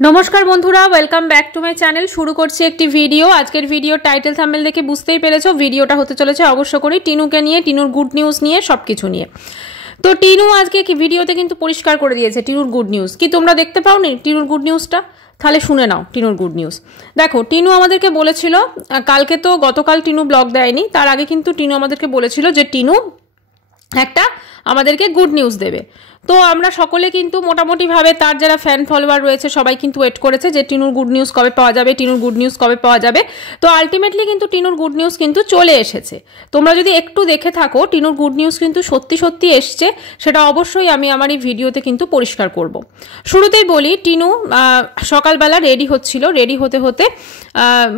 নমস্কার বন্ধুরা, welcome back to my channel. শুরু করছি একটি ভিডিও। আজকের ভিডিও টাইটেল থাম্বনেল দেখে বুঝতেই পেরেছো ভিডিওটা হতে চলেছে অবশ্য করে টিনুকে নিয়ে, টিনুর গুড নিউজ নিয়ে, সবকিছু নিয়ে। তো টিনু আজকে কি ভিডিওতে কিন্তু পরিষ্কার করে দিয়েছে টিনুর গুড নিউজ। কি তোমরা দেখতে পাওনি টিনুর গুড নিউজটা? তাহলে শুনে নাও টিনুর গুড নিউজ। দেখো, টিনু আমাদেরকে বলেছিল কালকে, তো গতকাল টিনু ব্লগ দেয়নি, তার আগে কিন্তু টিনু আমাদেরকে বলেছিল যে টিনু একটা আমাদেরকে গুড নিউজ দেবে। তো আমরা সকলে কিন্তু মোটামুটিভাবে তার যারা ফ্যান ফলোয়ার রয়েছে সবাই কিন্তু ওয়েট করেছে যে টিনুর গুড নিউজ কবে পাওয়া যাবে, টিনুর গুড নিউজ কবে পাওয়া যাবে। তো আলটিমেটলি কিন্তু টিনুর গুড নিউজ কিন্তু চলে এসেছে। তোমরা যদি একটু দেখে থাকো, টিনুর গুড নিউজ কিন্তু সত্যি সত্যি এসছে, সেটা অবশ্যই আমি আমার এই ভিডিওতে কিন্তু পরিষ্কার করব। শুরুতেই বলি, টিনু সকালবেলা রেডি হচ্ছিল, রেডি হতে হতে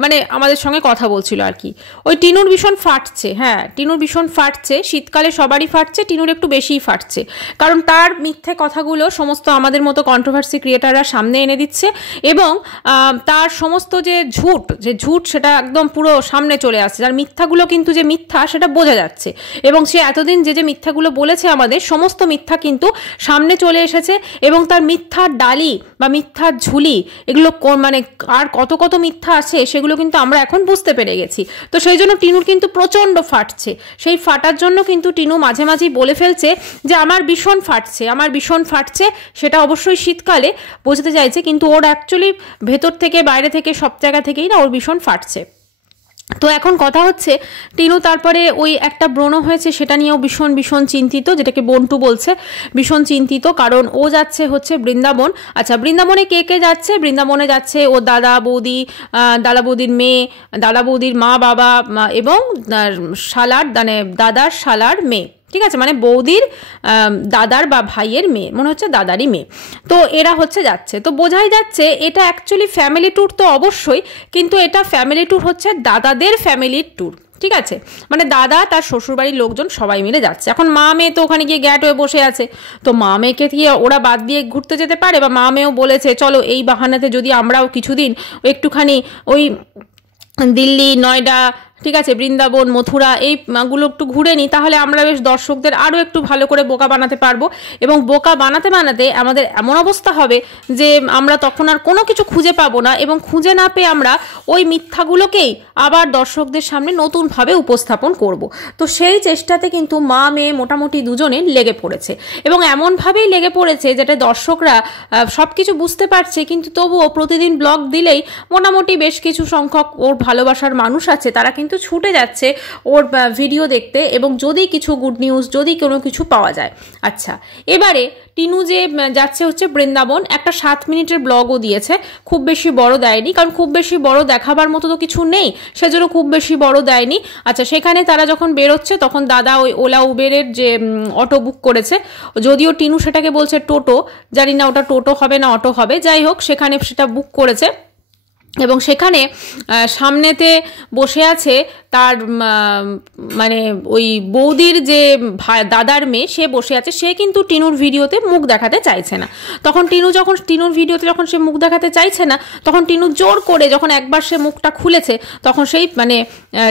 মানে আমাদের সঙ্গে কথা বলছিল আর কি। ওই টিনুর ভীষণ ফাটছে, হ্যাঁ টিনুর ভীষণ ফাটছে, শীতকালে সবারই ফাটছে, টিনুর একটু বেশিই ফাটছে, কারণ তার মিথ্যে কথাগুলো সমস্ত আমাদের মতো কন্ট্রোভার্সি ক্রিয়েটাররা সামনে এনে দিচ্ছে এবং তার সমস্ত যে ঝুট সেটা একদম পুরো সামনে চলে আসছে। তার মিথ্যাগুলো কিন্তু যে মিথ্যা সেটা বোঝা যাচ্ছে এবং সে এতদিন যে মিথ্যাগুলো বলেছে আমাদের সমস্ত মিথ্যা কিন্তু সামনে চলে এসেছে এবং তার মিথ্যার ডালি বা মিথ্যার ঝুলি এগুলো মানে আর কত কত মিথ্যা আছে সেগুলো কিন্তু আমরা এখন বুঝতে পেরে গেছি। তো সেই জন্য টিনুর কিন্তু প্রচণ্ড ফাটছে। সেই ফাটার জন্য কিন্তু টিনু মাঝে মাঝেই বলে ফেলছে যে আমার ভীষণ ফাটছে, আমার ভীষণ ফাটছে। সেটা অবশ্যই শীতকালে বোঝাতে চাইছে, কিন্তু ওর অ্যাকচুয়ালি ভেতর থেকে বাইরে থেকে সব জায়গা থেকেই না ওর ভীষণ ফাটছে। তো এখন কথা হচ্ছে টিনু তারপরে ওই একটা ব্রণ হয়েছে সেটা নিয়েও ভীষণ ভীষণ চিন্তিত, যেটাকে বন্টু বলছে, ভীষণ চিন্তিত, কারণ ও যাচ্ছে হচ্ছে বৃন্দাবন। আচ্ছা, বৃন্দাবনে কে কে যাচ্ছে? বৃন্দাবনে যাচ্ছে ও দাদা বৌদি, দাদা বৌদির মেয়ে, দাদা বৌদির মা বাবা এবং শালার মানে দাদার শালার মেয়ে, ঠিক আছে, মানে বৌদির দাদার বা ভাইয়ের মেয়ে, মনে হচ্ছে দাদারই মেয়ে। তো এরা হচ্ছে যাচ্ছে, তো বোঝাই যাচ্ছে এটা অ্যাকচুয়ালি ফ্যামিলি ট্যুর তো অবশ্যই, কিন্তু এটা ফ্যামিলি ট্যুর হচ্ছে দাদাদের ফ্যামিলির ট্যুর, ঠিক আছে, মানে দাদা তার শ্বশুরবাড়ির লোকজন সবাই মিলে যাচ্ছে। এখন মা মেয়ে তো ওখানে গিয়ে গ্যাট হয়ে বসে আছে, তো মা মেয়েকে দিয়ে ওরা বাদ দিয়ে ঘুরতে যেতে পারে, বা মা মেয়েও বলেছে চলো এই বাহানাতে যদি আমরাও কিছুদিন একটুখানি ওই দিল্লি, নয়ডা, ঠিক আছে, বৃন্দাবন, মথুরা এইগুলো একটু ঘুরে নিই, তাহলে আমরা বেশ দর্শকদের আরও একটু ভালো করে বোকা বানাতে পারবো এবং বোকা বানাতে বানাতে আমাদের এমন অবস্থা হবে যে আমরা তখন আর কোনো কিছু খুঁজে পাবো না এবং খুঁজে না পেয়ে আমরা ওই মিথ্যাগুলোকেই আবার দর্শকদের সামনে নতুনভাবে উপস্থাপন করব। তো সেই চেষ্টাতে কিন্তু মা মেয়ে মোটামুটি দুজনে লেগে পড়েছে এবং এমনভাবেই লেগে পড়েছে যেটা দর্শকরা সব কিছু বুঝতে পারছে, কিন্তু তবুও প্রতিদিন ব্লগ দিলেই মোটামুটি বেশ কিছু সংখ্যক ওর ভালোবাসার মানুষ আছে, তারা কিন্তু ছুটে যাচ্ছে ওর ভিডিও দেখতে এবং যদি কিছু গুড নিউজ, যদি কোনো কিছু পাওয়া যায়। আচ্ছা, এবারে টিনু যে যাচ্ছে হচ্ছে বৃন্দাবন, একটা 7 মিনিটের ব্লগও দিয়েছে, খুব বেশি বড় দেয়নি, কারণ খুব বেশি বড় দেখাবার মতো তো কিছু নেই, সেজন্য খুব বেশি বড় দেয়নি। আচ্ছা, সেখানে তারা যখন বেরোচ্ছে তখন দাদা ওই ওলা উবেরের যে অটো বুক করেছে, যদিও টিনু সেটাকে বলছে টোটো, জানি না ওটা টোটো হবে না অটো হবে, যাই হোক সেখানে সেটা বুক করেছে এবং সেখানে সামনেতে বসে আছে তার মানে ওই বৌদির যে দাদার মেয়ে, সে বসে আছে। সে কিন্তু টিনুর ভিডিওতে মুখ দেখাতে চাইছে না। তখন টিনুর ভিডিওতে যখন সে মুখ দেখাতে চাইছে না, তখন টিনু জোর করে যখন একবার সে মুখটা খুলেছে, তখন সেই মানে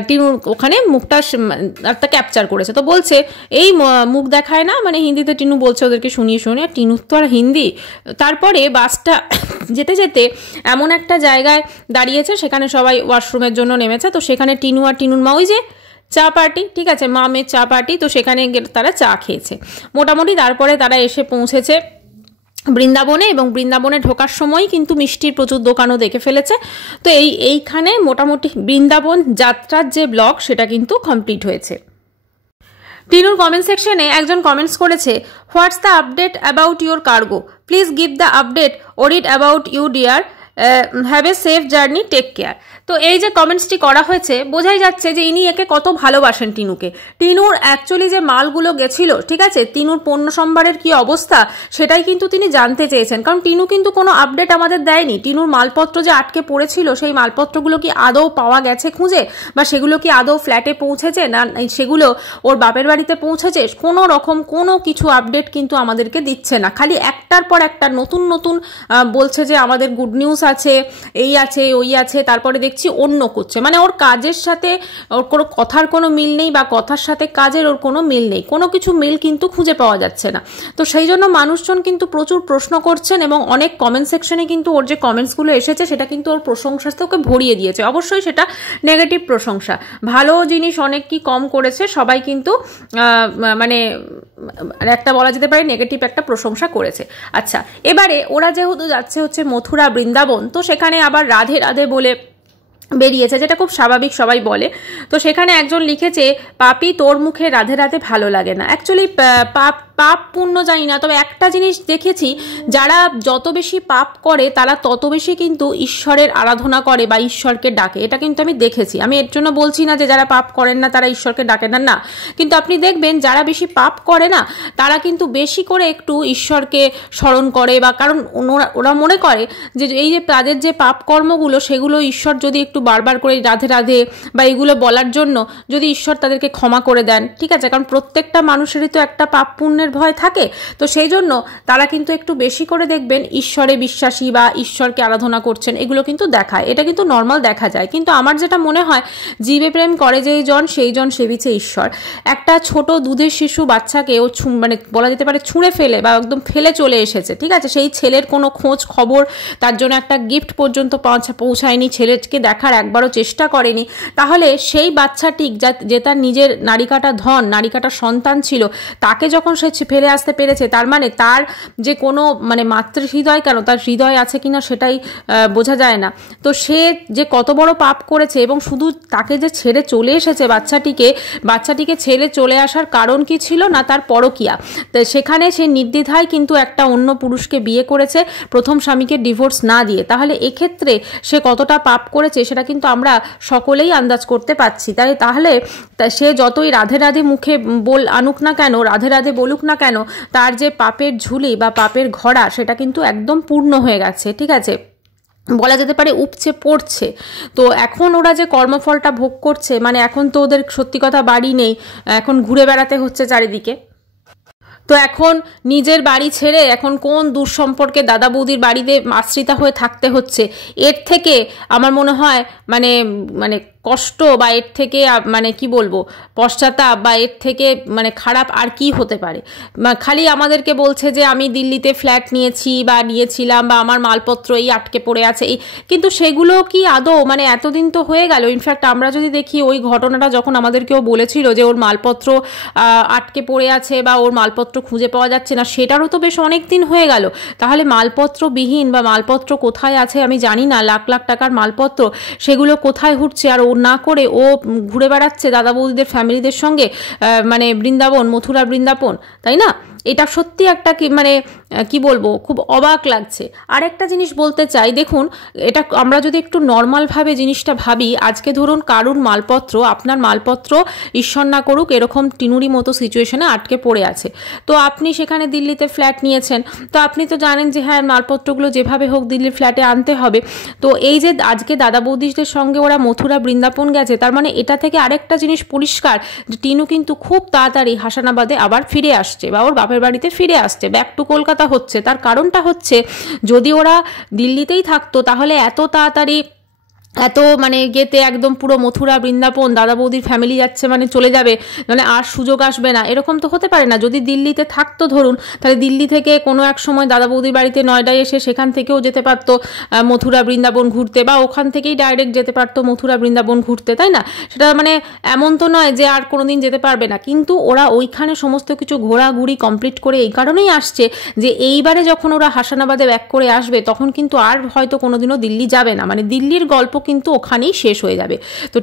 টিনুর ওখানে মুখটা ক্যাপচার করেছে। তো বলছে এই মুখ দেখায় না, মানে হিন্দিতে টিনু বলছে ওদেরকে শুনিয়ে শুনিয়ে, টিনুর তো আর হিন্দি। তারপরে বাসটা যেতে যেতে এমন একটা জায়গায় দাঁড়িয়েছে, সেখানে সবাই ওয়াশরুমের জন্য নেমেছে। তো সেখানে টিনু আর টিনুর মা ওই যে চা পার্টি, ঠিক আছে, মা মেয়ের চা পার্টি, তো সেখানে তারা চা খেয়েছে মোটামুটি। তারপরে তারা এসে পৌঁছেছে বৃন্দাবনে এবং বৃন্দাবনে ঢোকার সময় কিন্তু মিষ্টির প্রচুর দোকানও দেখে ফেলেছে। তো এইখানে মোটামুটি বৃন্দাবন যাত্রার যে ব্লগ সেটা কিন্তু কমপ্লিট হয়েছে। টিনুর কমেন্ট সেকশনে একজন কমেন্টস করেছে, what's the update about your cargo, please give the update or it about you dear, have a safe journey, take care. তো এই যে কমেন্টসটি করা হয়েছে, বোঝাই যাচ্ছে যে ইনি একে কত ভালোবাসেন টিনুকে। টিনুর অ্যাকচুয়ালি যে মালগুলো গেছিল, ঠিক আছে, টিনুর পণ্য সম্ভারের কি অবস্থা সেটাই কিন্তু তিনি জানতে চেয়েছেন, কারণ টিনু কিন্তু কোনো আপডেট আমাদের দেয়নি। টিনুর মালপত্র যে আটকে পড়েছিল সেই মালপত্রগুলো কি আদৌ পাওয়া গেছে খুঁজে, বা সেগুলো কি আদৌ ফ্ল্যাটে পৌঁছেছে না সেগুলো ওর বাপের বাড়িতে পৌঁছেছে, কোনো রকম কোনো কিছু আপডেট কিন্তু আমাদেরকে দিচ্ছে না। খালি একটার পর একটা নতুন নতুন বলছে যে আমাদের গুড নিউজ আছে, এই আছে ওই আছে, তারপরে দেখছি অন্য করছে, মানে ওর কাজের সাথে ওর কোনো কথার কোনো মিল নেই বা কথার সাথে কাজের ওর কোনো মিল নেই, কোনো কিছু মিল কিন্তু খুঁজে পাওয়া যাচ্ছে না। তো সেই জন্য মানুষজন কিন্তু প্রচুর প্রশ্ন করছেন এবং অনেক কমেন্ট সেকশনে কিন্তু ওর যে কমেন্টসগুলো এসেছে সেটা কিন্তু ওর প্রশংসাতে ওকে ভরিয়ে দিয়েছে। অবশ্যই সেটা নেগেটিভ প্রশংসা, ভালো জিনিস অনেক কি কম করেছে, সবাই কিন্তু মানে একটা বলা যেতে পারে নেগেটিভ একটা প্রশংসা করেছে। আচ্ছা, এবারে ওরা যেহেতু যাচ্ছে হচ্ছে মথুরা বৃন্দাবন, তো সেখানে আবার রাধে রাধে বলে বেরিয়েছে, যেটা খুব স্বাভাবিক, সবাই বলে। তো সেখানে একজন লিখেছে, পাপি তোর মুখে রাধে রাধে ভালো লাগে না। অ্যাকচুয়ালি পাপ পুণ্য জানি না, তবে একটা জিনিস দেখেছি, যারা যত বেশি পাপ করে তারা তত বেশি কিন্তু ঈশ্বরের আরাধনা করে বা ঈশ্বরকে ডাকে, এটা কিন্তু আমি দেখেছি। আমি এর জন্য বলছি না যে যারা পাপ করেন না তারা ঈশ্বরকে ডাকে না, না, কিন্তু আপনি দেখবেন যারা বেশি পাপ করে না তারা কিন্তু বেশি করে একটু ঈশ্বরকে স্মরণ করে, বা কারণ ওরা মনে করে যে এই যে তাদের যে পাপ কর্মগুলো সেগুলো ঈশ্বর যদি একটু বারবার করে রাধে রাধে বা এগুলো বলার জন্য যদি ঈশ্বর তাদেরকে ক্ষমা করে দেন, ঠিক আছে, কারণ প্রত্যেকটা মানুষেরই তো একটা পাপ পুণ্যের ভয় থাকে, তো সেই জন্য তারা কিন্তু একটু বেশি করে দেখবেন ঈশ্বরে বিশ্বাসী বা ঈশ্বরকে আরাধনা করছেন, এগুলো কিন্তু দেখায়, এটা কিন্তু নর্মাল দেখা যায়। কিন্তু আমার যেটা মনে হয়, জীবে প্রেম করে যেই জন সেই জন সেবিছে ঈশ্বর। একটা ছোট দুধের শিশু বাচ্চাকে ও মানে বলা যেতে পারে ছুঁড়ে ফেলে বা একদম ফেলে চলে এসেছে, ঠিক আছে, সেই ছেলের কোনো খোঁজ খবর, তার জন্য একটা গিফট পর্যন্ত পৌঁছায়নি, ছেলেকে দেখার একবারও চেষ্টা করেনি, তাহলে সেই বাচ্চাটি যে তার নিজের নারিকাটা ধন, নারিকাটা সন্তান ছিল, তাকে যখন সে ফেলে আসতে পেরেছে, তার মানে তার যে কোনো মানে মাতৃ হৃদয় কেন, তার হৃদয় আছে কিনা সেটাই বোঝা যায় না। তো সে যে কত বড় পাপ করেছে, এবং শুধু তাকে যে ছেড়ে চলে এসেছে বাচ্চাটিকে ছেড়ে চলে আসার কারণ কি ছিল না, তার পরকীয়া। তো সেখানে সে নির্দ্বিধায় কিন্তু একটা অন্য পুরুষকে বিয়ে করেছে, প্রথম স্বামীকে ডিভোর্স না দিয়ে। তাহলে এক্ষেত্রে সে কতটা পাপ করেছে সেটা কিন্তু আমরা সকলেই আন্দাজ করতে পারছি। তাহলে সে যতই রাধে রাধে মুখে আনুক না কেন, রাধে রাধে বলুক না কেন, তার যে পাপের ঝুলি বা পাপের ঘড়া সেটা কিন্তু একদম পূর্ণ হয়ে গেছে, ঠিক আছে, বলা যেতে পারে উপচে পড়ছে। তো এখন ওরা যে কর্মফলটা ভোগ করছে, মানে এখন তো ওদের সত্যি কথা বাড়ি নেই, এখন ঘুরে বেড়াতে হচ্ছে চারিদিকে। তো এখন নিজের বাড়ি ছেড়ে এখন কোন দূর সম্পর্কে দাদা বৌদির বাড়িতে আশ্রিতা হয়ে থাকতে হচ্ছে, এর থেকে আমার মনে হয় মানে মানে কষ্ট বা এর থেকে মানে কি বলবো পশ্চাতাপ বা এর থেকে মানে খারাপ আর কি হতে পারে। খালি আমাদেরকে বলছে যে আমি দিল্লিতে ফ্ল্যাট নিয়েছি বা নিয়েছিলাম বা আমার মালপত্র এই আটকে পড়ে আছে, এই, কিন্তু সেগুলো কি আদৌ মানে এতদিন তো হয়ে গেল। ইনফ্যাক্ট আমরা যদি দেখি ওই ঘটনাটা যখন আমাদেরকেও বলেছিল যে ওর মালপত্র আটকে পড়ে আছে বা ওর মালপত্র খুঁজে পাওয়া যাচ্ছে না, সেটারও তো বেশ অনেক দিন হয়ে গেল। তাহলে মালপত্রবিহীন বা মালপত্র কোথায় আছে আমি জানি না, লাখ লাখ টাকার মালপত্র, সেগুলো কোথায় ঘুরছে, আর ও না করে ও ঘুরে বেড়াচ্ছে দাদা বৌদিদের ফ্যামিলিদের সঙ্গে, মানে বৃন্দাবন, মথুরা বৃন্দাবন, তাই না? এটা সত্যি একটা কি মানে কি বলবো, খুব অবাক লাগছে। আর একটা জিনিস বলতে চাই, দেখুন এটা আমরা যদি একটু নর্মালভাবে জিনিসটা ভাবি, আজকে ধরুন কারুর মালপত্র, আপনার মালপত্র ঈশ্বর না করুক এরকম টিনুরি মতো সিচুয়েশনে আটকে পড়ে আছে, তো আপনি সেখানে দিল্লিতে ফ্ল্যাট নিয়েছেন, তো আপনি তো জানেন যে হ্যাঁ মালপত্রগুলো যেভাবে হোক দিল্লির ফ্ল্যাটে আনতে হবে। তো এই যে আজকে দাদা বৌদিদের সঙ্গে ওরা মথুরা বৃন্দাবন গেছে, তার মানে এটা থেকে আরেকটা জিনিস পরিষ্কার যে টিনু কিন্তু খুব তাড়াতাড়ি হাসানাবাদে আবার ফিরে আসছে বা ওর বাপের বাড়িতে ফিরে আসছে, ব্যাক টু কলকাতা হচ্ছে। তার কারণটা হচ্ছে যদি ওরা দিল্লিতেই থাকতো তাহলে এত তাড়াতাড়ি এত মানে গেতে একদম পুরো মথুরা বৃন্দাবন দাদা বৌদির ফ্যামিলি যাচ্ছে মানে চলে যাবে, মানে আর সুযোগ আসবে না, এরকম তো হতে পারে না। যদি দিল্লিতে থাকতো ধরুন, তাহলে দিল্লি থেকে কোনো এক সময় দাদা বৌদির বাড়িতে নয়ডায় এসে সেখান থেকেও যেতে পারতো মথুরা বৃন্দাবন ঘুরতে, বা ওখান থেকেই ডাইরেক্ট যেতে পারতো মথুরা বৃন্দাবন ঘুরতে, তাই না? সেটা মানে এমন তো নয় যে আর কোনোদিন যেতে পারবে না, কিন্তু ওরা ওইখানে সমস্ত কিছু ঘোরাঘুরি কমপ্লিট করে এই কারণেই আসছে যে এইবারে যখন ওরা হাসানাবাদে ব্যাক করে আসবে তখন কিন্তু আর হয়তো কোনোদিনও দিল্লি যাবে না, মানে দিল্লির গল্প কিন্তু ওখানেই শেষ হয়ে যাবে। তো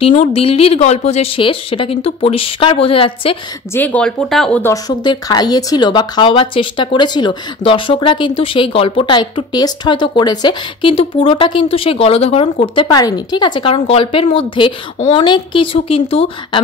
টিনুর দিল্লির গল্প যে শেষ সেটা কিন্তু পরিষ্কার বোঝা যাচ্ছে। যে গল্পটা ও দর্শকদের খাইয়েছিল বা খাওয়াবার চেষ্টা করেছিল, দর্শকরা কিন্তু সেই গল্পটা একটু টেস্ট হয়তো করেছে, কিন্তু পুরোটা কিন্তু সেই গলদঘরণ করতে পারেনি, ঠিক আছে, কারণ গল্পের মধ্যে অনেক কিছু কিন্তু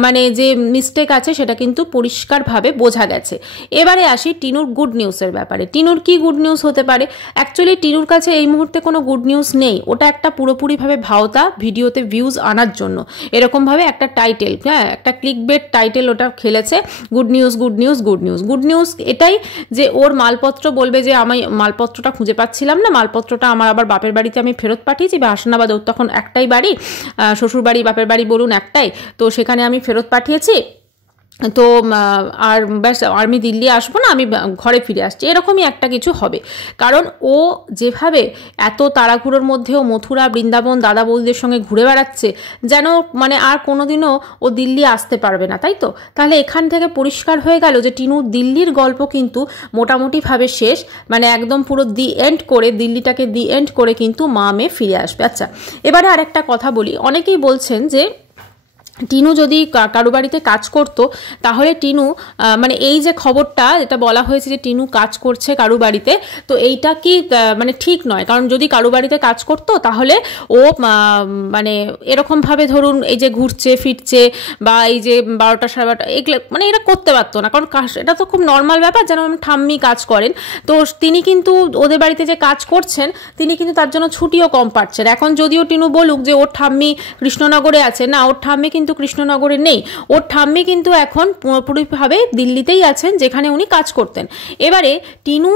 মানে যে মিস্টেক আছে সেটা কিন্তু পরিষ্কারভাবে বোঝা গেছে। এবারে আসি টিনুর গুড নিউজের ব্যাপারে। টিনুর কি গুড নিউজ হতে পারে? অ্যাকচুয়ালি টিনুর কাছে এই মুহূর্তে কোনো গুড নিউজ নেই, ওটা একটা পুরোপুরি মোটামুটিভাবে ভাওতা ভিডিওতে ভিউজ আনার জন্য এরকমভাবে একটা টাইটেল, হ্যাঁ, একটা ক্লিকবেট টাইটেল ওটা খেলেছে, good news good news good news. Good news এটাই যে ওর মালপত্র বলবে যে আমি মালপত্রটা খুঁজে পাচ্ছিলাম না, মালপত্রটা আমার আবার বাপের বাড়িতে আমি ফেরত পাঠিয়েছি, বা হাসনাবাদ ওর তখন একটাই বাড়ি, শ্বশুর বাড়ি বাপের বাড়ি বলুন একটাই, তো সেখানে আমি ফেরত পাঠিয়েছি, তো আর ব্যাস আমি দিল্লি আসবো না, আমি ঘরে ফিরে আসছি, এরকমই একটা কিছু হবে। কারণ ও যেভাবে এত তাড়াহুড়োর মধ্যেও মথুরা বৃন্দাবন দাদা বৌদিদের সঙ্গে ঘুরে বেড়াচ্ছে, যেন মানে আর কোনোদিনও ও দিল্লি আসতে পারবে না, তাই তো? তাহলে এখান থেকে পরিষ্কার হয়ে গেল যে টিনুর দিল্লির গল্প কিন্তু মোটামুটিভাবে শেষ, মানে একদম পুরো দি এন্ড করে, দিল্লিটাকে দি এন্ড করে কিন্তু মা মেয়ে ফিরে আসবে। আচ্ছা, এবারে আরেকটা কথা বলি, অনেকেই বলছেন যে টিনু যদি কারো বাড়িতে কাজ করতো তাহলে টিনু মানে এই যে খবরটা এটা বলা হয়েছে যে টিনু কাজ করছে কারো বাড়িতে, তো এইটা কি মানে ঠিক নয়, কারণ যদি কারো বাড়িতে কাজ করতো তাহলে ও মানে এরকমভাবে ধরুন এই যে ঘুরছে ফিরছে বা এই যে 12টা 12:30 এগুলো মানে এরা করতে পারতো না, কারণ এটা তো খুব নর্মাল ব্যাপার, যেন ঠাম্মি কাজ করেন, তো তিনি কিন্তু ওদের বাড়িতে যে কাজ করছেন তিনি কিন্তু তার জন্য ছুটিও কম পাচ্ছেন। এখন যদিও টিনু বলুক যে ওর ঠাম্মি কৃষ্ণনগরে আছে, না, ওর ঠাম্মি কিন্তু কৃষ্ণনগরে নেই, ওর ঠাম্মি কিন্তু এখন পুরোপুরিভাবে দিল্লিতেই আছেন, যেখানে উনি কাজ করতেন। এবারে টিনু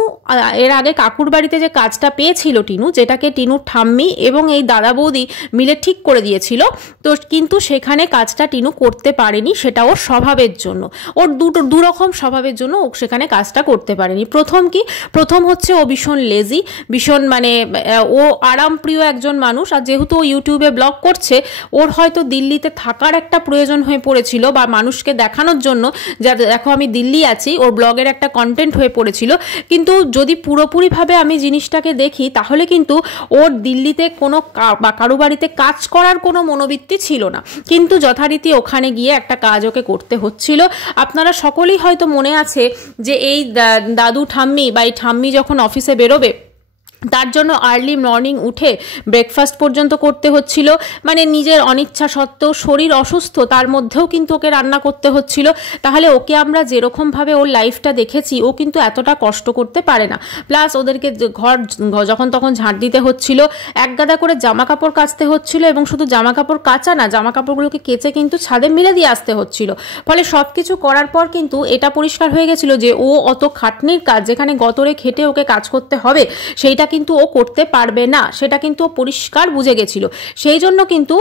এর আগে কাকুর বাড়িতে যে কাজটা পেয়েছিল টিনু, যেটাকে টিনুর ঠাম্মি এবং এই দাদা বৌদি মিলে ঠিক করে দিয়েছিল, তো কিন্তু সেখানে কাজটা টিনু করতে পারেনি, সেটা ওর স্বভাবের জন্য, ওর দুরকম স্বভাবের জন্য ও সেখানে কাজটা করতে পারেনি। প্রথম হচ্ছে ও ভীষণ লেজি, ভীষণ মানে ও আরামপ্রিয় একজন মানুষ, আর যেহেতু ও ইউটিউবে ব্লগ করছে ওর হয়তো দিল্লিতে থাকার একটা প্রয়োজন হয়ে পড়েছিল, বা মানুষকে দেখানোর জন্য যে দেখো আমি দিল্লি আছি, ওর ব্লগের একটা কন্টেন্ট হয়ে পড়েছিল। কিন্তু যদি পুরোপুরিভাবে আমি জিনিসটাকে দেখি তাহলে কিন্তু ওর দিল্লিতে কোনো বা কারো বাড়িতে কাজ করার কোনো মনোবৃত্তি ছিল না, কিন্তু যথারীতি ওখানে গিয়ে একটা কাজ ওকে করতে হচ্ছিল। আপনারা সকলেই হয়তো মনে আছে যে এই দাদু ঠাম্মি বা এই ঠাম্মি যখন অফিসে বেরোবে তার জন্য আর্লি মর্নিং উঠে ব্রেকফাস্ট পর্যন্ত করতে হচ্ছিল, মানে নিজের অনিচ্ছা সত্ত্বেও, শরীর অসুস্থ তার মধ্যেও কিন্তু ওকে রান্না করতে হচ্ছিল। তাহলে ওকে আমরা যেরকমভাবে ওর লাইফটা দেখেছি ও কিন্তু এতটা কষ্ট করতে পারে না। প্লাস ওদেরকে ঘর যখন তখন ঝাঁট দিতে হচ্ছিল, এক গাদা করে জামা কাপড় কাচতে হচ্ছিল, এবং শুধু জামা কাপড় কাচা না, জামা কাপড়গুলোকে কেচে কিন্তু ছাদে মিলে দিয়ে আসতে হচ্ছিল। ফলে সব কিছু করার পর কিন্তু এটা পরিষ্কার হয়ে গেছিল যে ও অত খাটনির কাজ, যেখানে গতরে খেটে ওকে কাজ করতে হবে, সেইটা কিন্তু ও করতে পারবে না, সেটা কিন্তু ও পরিষ্কার বুঝে গেছিল। সেই জন্য কিন্তু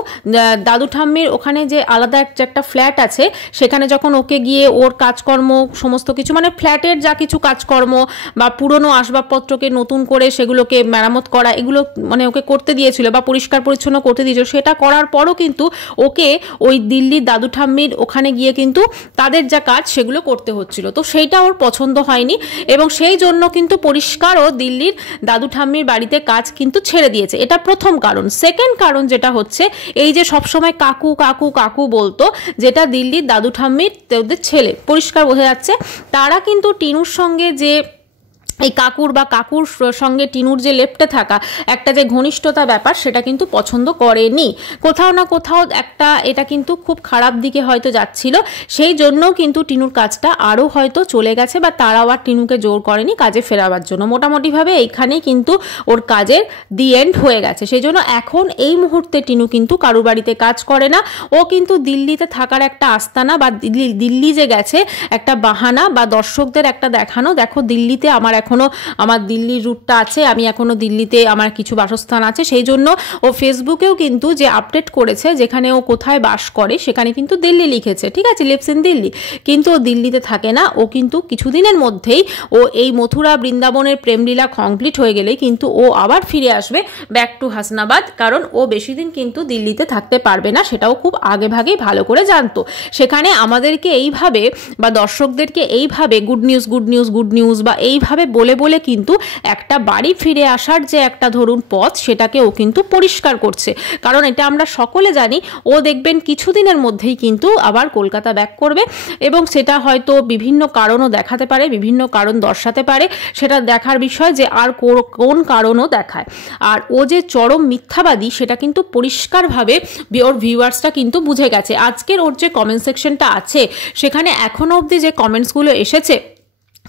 দাদু ঠাম্মির ওখানে যে আলাদা একটা ফ্ল্যাট আছে, সেখানে যখন ওকে গিয়ে ওর কাজকর্ম সমস্ত কিছু, মানে ফ্ল্যাটের যা কিছু কাজকর্ম বা পুরনো আসবাবপত্রকে নতুন করে সেগুলোকে মেরামত করা, এগুলো মানে ওকে করতে দিয়েছিল বা পরিষ্কার পরিচ্ছন্ন করতে দিয়েছিল, সেটা করার পরও কিন্তু ওকে ওই দিল্লির দাদু ঠাম্মির ওখানে গিয়ে কিন্তু তাদের যা কাজ সেগুলো করতে হচ্ছিল, তো সেইটা ওর পছন্দ হয়নি, এবং সেই জন্য কিন্তু পরিষ্কার ও দিল্লির দাদু ঠাম্মির বাড়িতে কাজ কিন্তু ছেড়ে দিয়েছে। এটা প্রথম কারণ। সেকেন্ড কারণ যেটা হচ্ছে, এই যে সবসময় কাকু কাকু কাকু বলতো, যেটা দিল্লির দাদু ঠাম্মির ওদের ছেলে, পরিষ্কার বোঝা যাচ্ছে তারা কিন্তু টিনুর সঙ্গে যে এই কাকুর সঙ্গে টিনুর যে লেপ্টে থাকা একটা যে ঘনিষ্ঠতা ব্যাপার, সেটা কিন্তু পছন্দ করেনি। কোথাও না কোথাও একটা এটা কিন্তু খুব খারাপ দিকে হয়তো যাচ্ছিল, সেই জন্যও কিন্তু টিনুর কাজটা আরও হয়তো চলে গেছে, বা তারাও আর টিনুকে জোর করেনি কাজে ফেরাবার জন্য। মোটামুটিভাবে এইখানেই কিন্তু ওর কাজের দি এন্ড হয়ে গেছে। সেই জন্য এখন এই মুহূর্তে টিনু কিন্তু কারুর বাড়িতে কাজ করে না, ও কিন্তু দিল্লিতে থাকার একটা আস্তানা, বা দিল্লি যে গেছে একটা বাহানা, বা দর্শকদের একটা দেখানো, দেখো দিল্লিতে আমার দিল্লির রুটটা আছে, আমি এখনো দিল্লিতে আমার কিছু বাসস্থান আছে। সেই জন্য ও ফেসবুকেও কিন্তু যে আপডেট করেছে, যেখানে ও কোথায় বাস করে সেখানে কিন্তু দিল্লি লিখেছে, ঠিক আছে, লিভস ইন দিল্লি, কিন্তু ও দিল্লিতে থাকে না। ও কিন্তু কিছুদিনের মধ্যেই ও এই মথুরা বৃন্দাবনের প্রেমলীলা কমপ্লিট হয়ে গেলেই কিন্তু ও আবার ফিরে আসবে ব্যাক টু হাসনাবাদ, কারণ ও বেশি দিন কিন্তু দিল্লিতে থাকতে পারবে না, সেটাও খুব আগে ভাগেই ভালো করে জানতো। সেখানে আমাদেরকে এইভাবে বা দর্শকদেরকে এইভাবে good news good news good news বা এইভাবে বলে বলে কিন্তু একটা বাড়ি ফিরে আসার যে একটা ধরুন পথ, সেটাকে ও কিন্তু পরিষ্কার করছে। কারণ এটা আমরা সকলে জানি, ও দেখবেন কিছুদিনের মধ্যেই কিন্তু আবার কলকাতা ব্যাক করবে, এবং সেটা হয়তো বিভিন্ন কারণও দেখাতে পারে, বিভিন্ন কারণ দর্শাতে পারে, সেটা দেখার বিষয় যে আর কোন কারণও দেখায়। আর ও যে চরম মিথ্যাবাদী সেটা কিন্তু পরিষ্কারভাবে ওর ভিউয়ার্সটা কিন্তু বুঝে গেছে। আজকের ওর যে কমেন্ট সেকশনটা আছে, সেখানে এখনো অবধি যে কমেন্টসগুলো এসেছে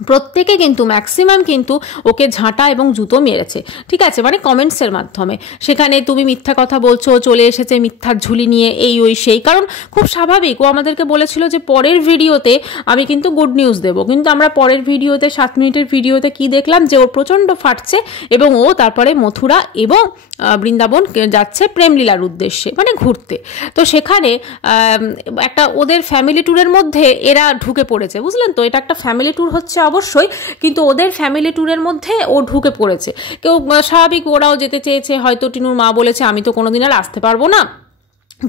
প্রত্যেকে কিন্তু ম্যাক্সিমাম কিন্তু ওকে ঝাঁটা এবং জুতো মেরেছে, ঠিক আছে, মানে কমেন্টসের মাধ্যমে। সেখানে তুমি মিথ্যা কথা বলছো, চলে এসেছে মিথ্যার ঝুলি নিয়ে, এই ওই সেই। কারণ খুব স্বাভাবিক, ও আমাদেরকে বলেছিল যে পরের ভিডিওতে আমি কিন্তু গুড নিউজ দেবো, কিন্তু আমরা পরের ভিডিওতে 7 মিনিটের ভিডিওতে কি দেখলাম যে ওর প্রচণ্ড ফাটছে এবং ও তারপরে মথুরা এবং বৃন্দাবন যাচ্ছে প্রেমলীলার উদ্দেশ্যে, মানে ঘুরতে। তো সেখানে একটা ওদের ফ্যামিলি ট্যুরের মধ্যে এরা ঢুকে পড়েছে, বুঝলেন তো, এটা একটা ফ্যামিলি ট্যুর হচ্ছে অবশ্যই, কিন্তু ওদের ফ্যামিলি ট্যুরের মধ্যে ও ঢুকে পড়েছে। কেউ স্বাভাবিক ওরাও যেতে চেয়েছে, হয়তো টিনুর মা বলেছে আমি তো কোনোদিন আর আসতে পারবো না,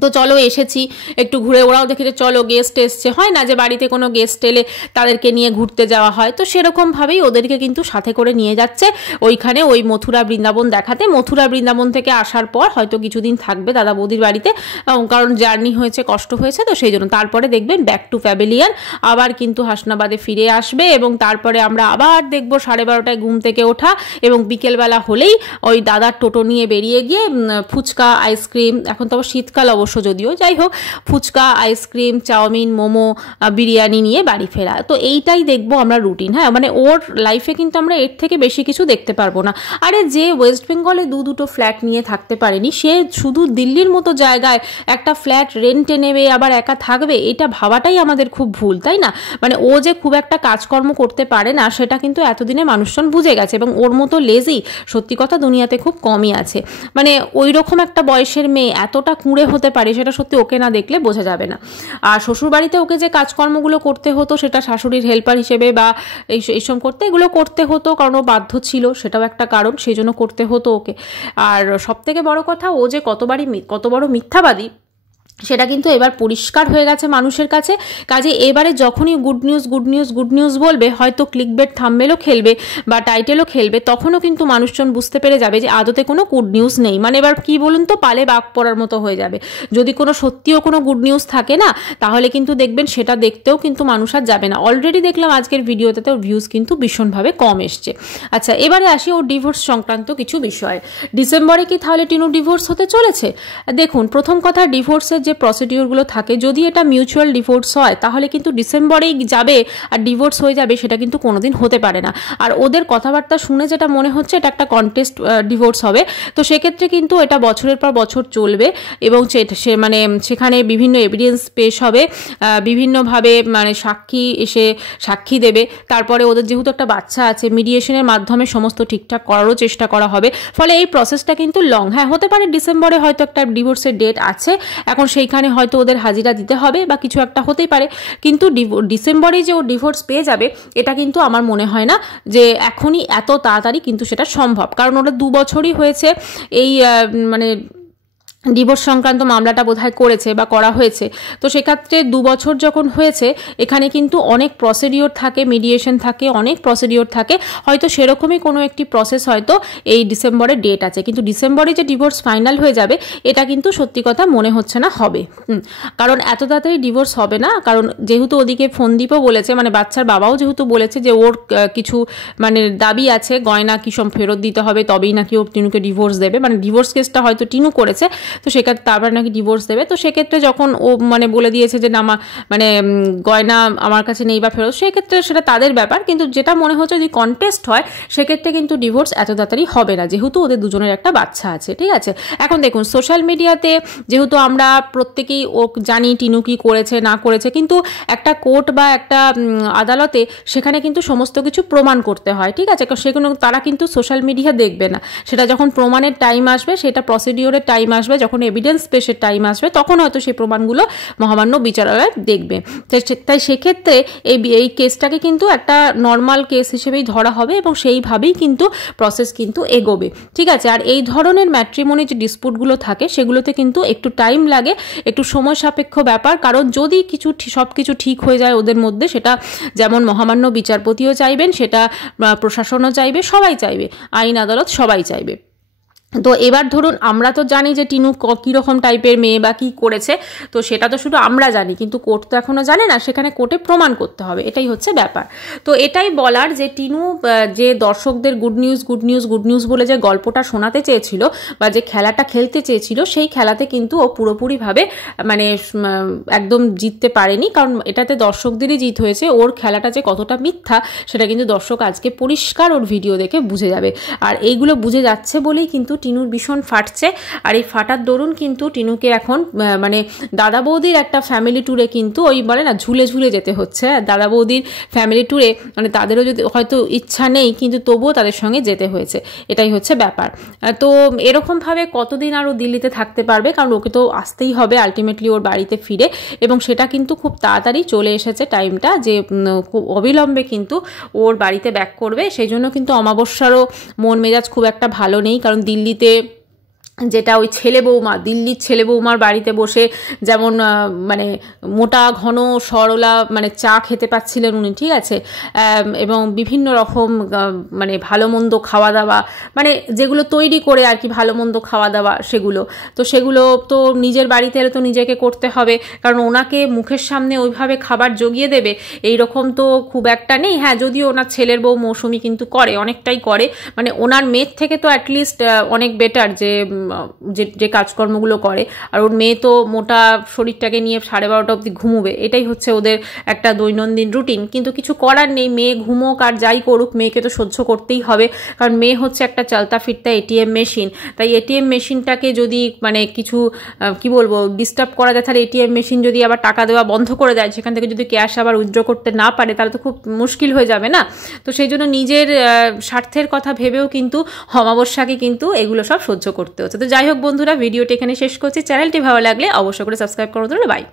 তো চলো এসেছি একটু ঘুরে। ওরাও দেখেছে চলো গেস্ট এসছে, হয় না যে বাড়িতে কোনো গেস্ট এলে তাদেরকে নিয়ে ঘুরতে যাওয়া হয়, তো সেরকমভাবেই ওদেরকে কিন্তু সাথে করে নিয়ে যাচ্ছে ওইখানে ওই মথুরা বৃন্দাবন দেখাতে। মথুরা বৃন্দাবন থেকে আসার পর হয়তো কিছুদিন থাকবে দাদা বৌদির বাড়িতে, কারণ জার্নি হয়েছে, কষ্ট হয়েছে, তো সেই জন্য তারপরে দেখবেন ব্যাক টু প্যাভিলিয়ন, আবার কিন্তু হাসনাবাদে ফিরে আসবে এবং তারপরে আমরা আবার দেখবো 12:30টায় ঘুম থেকে ওঠা এবং বিকেলবেলা হলেই ওই দাদার টোটো নিয়ে বেরিয়ে গিয়ে ফুচকা আইসক্রিম, এখন তো আবার শীতকাল অবশ্য, যদিও যাই হোক, ফুচকা আইসক্রিম চাউমিন মোমো বিরিয়ানি নিয়ে বাড়ি ফেরা। তো এইটাই দেখবো আমরা রুটিন। হ্যাঁ, মানে ওর লাইফে কিন্তু আমরা এর থেকে বেশি কিছু দেখতে পারবো না। আরে যে ওয়েস্ট বেঙ্গলে দুটো ফ্ল্যাট নিয়ে থাকতে পারেনি, সে শুধু দিল্লির মতো জায়গায় একটা ফ্ল্যাট রেন্টে নেবে আবার একা থাকবে, এটা ভাবাটাই আমাদের খুব ভুল, তাই না? মানে ও যে খুব একটা কাজকর্ম করতে পারে না সেটা কিন্তু এতদিনে মানুষজন বুঝে গেছে, এবং ওর মতো লেজি সত্যি কথা দুনিয়াতে খুব কমই আছে। মানে ওই রকম একটা বয়সের মেয়ে এতটা কুঁড়ে হতে পারে সেটা সত্যি ওকে না দেখলে বোঝা যাবে না। আর শ্বশুরবাড়িতে ওকে যে কাজকর্মগুলো করতে হতো সেটা শাশুড়ির হেল্পার হিসেবে বা এইসব করতে এগুলো করতে হতো, কারণ ও বাধ্য ছিল, সেটাও একটা কারণ, সেই জন্য করতে হতো ওকে। আর সবথেকে বড় কথা, ও যে কত বড় মিথ্যাবাদী সেটা কিন্তু এবার পরিষ্কার হয়ে গেছে মানুষের কাছে। কাজে এবারে যখনই গুড নিউজ বলবে, হয়তো ক্লিকবেট থাম্বনেলও খেলবে বা টাইটেলও খেলবে, তখনও কিন্তু মানুষজন বুঝতে পেরে যাবে যে আদতে কোনো গুড নিউজ নেই। মানে এবার কি বলুন তো, পালে বাঘ পড়ার মতো হয়ে যাবে। যদি কোনো সত্যিও কোনো গুড নিউজ থাকে না, তাহলে কিন্তু দেখবেন সেটা দেখতেও কিন্তু মানুষ আর যাবে না। অলরেডি দেখলাম আজকের ভিডিওতে ওর ভিউজ কিন্তু ভীষণভাবে কম এসছে। আচ্ছা, এবারে আসি ওর ডিভোর্স সংক্রান্ত কিছু বিষয়ে। ডিসেম্বরে কি তাহলে টিনু ডিভোর্স হতে চলেছে? দেখুন, প্রথম কথা, ডিভোর্সের যে প্রসিডিওরগুলো থাকে, যদি এটা মিউচুয়াল ডিভোর্স হয় তাহলে কিন্তু ডিসেম্বরেই যাবে আর ডিভোর্স হয়ে যাবে, সেটা কিন্তু কোনোদিন হতে পারে না। আর ওদের কথাবার্তা শুনে যেটা মনে হচ্ছে এটা একটা কন্টেস্ট ডিভোর্স হবে, তো সেক্ষেত্রে কিন্তু এটা বছরের পর বছর চলবে এবং মানে সেখানে বিভিন্ন এভিডেন্স পেশ হবে, বিভিন্নভাবে মানে সাক্ষী এসে সাক্ষী দেবে। তারপরে ওদের যেহেতু একটা বাচ্চা আছে, মিডিয়েশনের মাধ্যমে সমস্ত ঠিকঠাক করারও চেষ্টা করা হবে। ফলে এই প্রসেসটা কিন্তু লং। হ্যাঁ, হতে পারে ডিসেম্বরে হয়তো একটা ডিভোর্সের ডেট আছে, এখন সেইখানে হয়তো ওদের হাজিরা দিতে হবে বা কিছু একটা হতেই পারে, কিন্তু ডিসেম্বরেই যে ও ডিভোর্স পেয়ে যাবে এটা কিন্তু আমার মনে হয় না যে এখনই এত তাড়াতাড়ি কিন্তু সেটা সম্ভব। কারণ ওরা 2 বছরই হয়েছে এই মানে ডিভোর্স সংক্রান্ত মামলাটা বোধহয় করেছে বা করা হয়েছে। তো সেক্ষেত্রে 2 বছর যখন হয়েছে, এখানে কিন্তু অনেক প্রসিডিওর থাকে, মিডিয়েশন থাকে, অনেক প্রসিডিওর থাকে, হয়তো সেরকমই কোনো একটি প্রসেস হয়তো এই ডিসেম্বরে ডেট আছে, কিন্তু ডিসেম্বরে যে ডিভোর্স ফাইনাল হয়ে যাবে এটা কিন্তু সত্যি কথা মনে হচ্ছে না হবে। কারণ এত তাড়াতাড়ি ডিভোর্স হবে না, কারণ যেহেতু ওদিকে ফোনদীপও বলেছে, মানে বাচ্চার বাবাও যেহেতু বলেছে যে ওর কিছু মানে দাবি আছে, গয়না কি সব ফেরত দিতে হবে, তবেই নাকি ওর টিনুকে ডিভোর্স দেবে। মানে ডিভোর্স কেসটা হয়তো টিনু করেছে, তো সেক্ষেত্রে তারপর নাকি ডিভোর্স দেবে। তো সেক্ষেত্রে যখন ও মানে বলে দিয়েছে যে না মানে গয়না আমার কাছে নেই বা ফেরত, সেক্ষেত্রে সেটা তাদের ব্যাপার, কিন্তু যেটা মনে হচ্ছে যদি কন্টেস্ট হয় সেক্ষেত্রে কিন্তু ডিভোর্স এত তাড়াতাড়ি হবে না, যেহেতু ওদের দুজনের একটা বাচ্চা আছে। ঠিক আছে, এখন দেখুন সোশ্যাল মিডিয়াতে যেহেতু আমরা প্রত্যেকেই ও জানি টিনু কি করেছে না করেছে, কিন্তু একটা কোর্ট বা একটা আদালতে সেখানে কিন্তু সমস্ত কিছু প্রমাণ করতে হয়। ঠিক আছে, সেগুলো তারা কিন্তু সোশ্যাল মিডিয়া দেখবে না, সেটা যখন প্রমাণের টাইম আসবে, সেটা প্রসিডিওরের টাইম আসবে, যখন এভিডেন্স পেশের টাইম আসবে, তখন হয়তো সেই প্রমাণগুলো মহামান্য বিচারালয় দেখবে। তাই সেক্ষেত্রে এই কেসটাকে কিন্তু একটা নর্মাল কেস হিসেবেই ধরা হবে এবং সেইভাবেই কিন্তু প্রসেস কিন্তু এগোবে। ঠিক আছে, আর এই ধরনের ম্যাট্রিমনি যে ডিসপুটগুলো থাকে সেগুলোতে কিন্তু একটু টাইম লাগে, একটু সময় সাপেক্ষ ব্যাপার। কারণ যদি সব কিছু ঠিক হয়ে যায় ওদের মধ্যে, সেটা যেমন মহামান্য বিচারপতিও চাইবেন, সেটা প্রশাসনও চাইবে, সবাই চাইবে, আইন আদালত সবাই চাইবে। তো এবার ধরুন আমরা তো জানি যে টিনু কীরকম টাইপের মেয়ে বা কী করেছে, তো সেটা তো শুধু আমরা জানি, কিন্তু কোর্ট তো এখনও জানে না, সেখানে কোর্টে প্রমাণ করতে হবে, এটাই হচ্ছে ব্যাপার। তো এটাই বলার যে টিনু যে দর্শকদের গুড নিউজ বলে যে গল্পটা শোনাতে চেয়েছিল বা যে খেলাটা খেলতে চেয়েছিল, সেই খেলাতে কিন্তু ও পুরোপুরিভাবে মানে একদম জিততে পারেনি, কারণ এটাতে দর্শকদেরই জিত হয়েছে। ওর খেলাটা যে কতটা মিথ্যা সেটা কিন্তু দর্শক আজকে পরিষ্কার ওর ভিডিও দেখে বুঝে যাবে, আর এইগুলো বুঝে যাচ্ছে বলেই কিন্তু টিনুর ভীষণ ফাটছে। আর এই ফাটার দরুন কিন্তু টিনুকে এখন মানে দাদা বৌদির একটা ফ্যামিলি ট্যুরে কিন্তু ওই বলে না ঝুলে ঝুলে যেতে হচ্ছে। দাদা বৌদির ফ্যামিলি ট্যুরে মানে তাদেরও যদি হয়তো ইচ্ছা নেই, কিন্তু তবুও তাদের সঙ্গে যেতে হয়েছে, এটাই হচ্ছে ব্যাপার। তো এরকমভাবে কতদিন আর ও দিল্লিতে থাকতে পারবে, কারণ ওকে তো আসতেই হবে আলটিমেটলি ওর বাড়িতে ফিরে, এবং সেটা কিন্তু খুব তাড়াতাড়ি চলে এসেছে টাইমটা, যে খুব অবিলম্বে কিন্তু ওর বাড়িতে ব্যাক করবে। সেই জন্য কিন্তু অমাবস্যারও মন মেজাজ খুব একটা ভালো নেই, কারণ দিল্লিতে যেটা ওই ছেলে বৌমা, দিল্লির ছেলে বৌমার বাড়িতে বসে যেমন মানে মোটা ঘন সরলা মানে চা খেতে পাচ্ছিলেন উনি, ঠিক আছে, এবং বিভিন্ন রকম মানে ভালো মন্দ খাওয়া দাওয়া, মানে যেগুলো তৈরি করে আর কি ভালো মন্দ খাওয়া দাওয়া, সেগুলো তো নিজের বাড়িতে এলে তো নিজেকে করতে হবে, কারণ ওনাকে মুখের সামনে ওইভাবে খাবার জগিয়ে দেবে এই রকম তো খুব একটা নেই। হ্যাঁ, যদিও ওনার ছেলের বউ মৌসুমি কিন্তু করে, অনেকটাই করে, মানে ওনার মেয়ের থেকে তো অ্যাটলিস্ট অনেক বেটার যে কাজকর্মগুলো করে। আর ওর মেয়ে তো মোটা শরীরটাকে নিয়ে 12:30 অবধি ঘুমোবে, এটাই হচ্ছে ওদের একটা দৈনন্দিন রুটিন। কিন্তু কিছু করার নেই, মেয়ে ঘুমোক আর যাই করুক, মেয়েকে তো সহ্য করতেই হবে, কারণ মেয়ে হচ্ছে একটা চলতা ফিরতা এটিএম মেশিন। তাই এটিএম মেশিনটাকে যদি মানে কিছু কি বলবো ডিস্টার্ব করা যায়, তাহলে এটিএম মেশিন যদি আবার টাকা দেওয়া বন্ধ করে দেয়, সেখান থেকে যদি ক্যাশ আবার উইথড্র করতে না পারে, তাহলে তো খুব মুশকিল হয়ে যাবে না। তো সেই জন্য নিজের স্বার্থের কথা ভেবেও কিন্তু অমাবস্যাকে কিন্তু এগুলো সব সহ্য করতে হচ্ছে। তো যাই হোক বন্ধুরা, ভিডিওটি এখানে শেষ করছি। চ্যানেলটি ভালো লাগলে অবশ্যই করে সাবস্ক্রাইব করতে হবে। বাই।